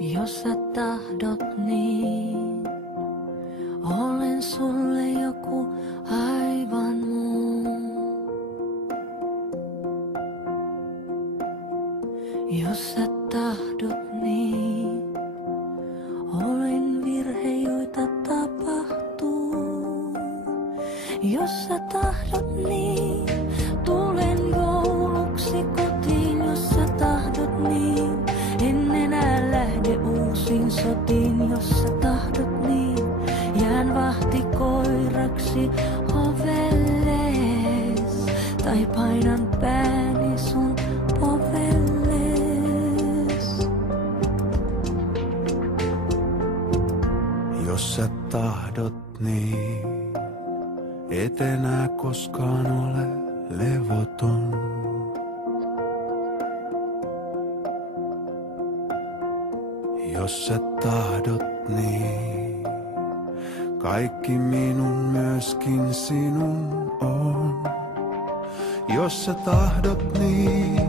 Jos sä tahdot niin, olen sulle joku aivan muu. Jos sä tahdot niin, olen virhe, joita tapahtuu. Jos sä tahdot niin, tulen jouluksi kotiin. Jos sä tahdot niin, en enää lähde uusiin sotiin. Jos sä tahdot niin, jään vahtikoiraksi ovelles. Tai painan pääni sun ovelles. Jos sä tahdot niin, et enää koskaan ole levoton. Jos sä tahdot niin, kaikki minun myöskin sinun on. Jos sä tahdot niin,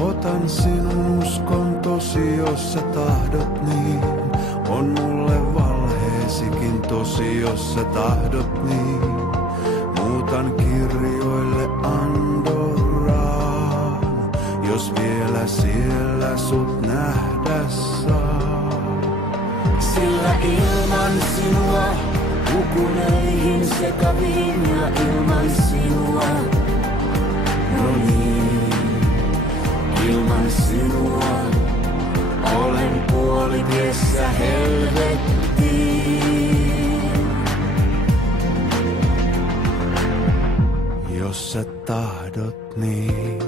otan sinun uskontosi. Jos sä tahdot niin, on mulle valheesikin tosi. Jos sä tahdot niin, muutan kirjoille Andorraan. Jos vielä siellä sut nähdä saa. Sillä ilman sinua hukuneihin sekaviin ja ilman sinua, no niin, ilman sinua olen puolitiessä helvettiin. Jos sä tahdot niin,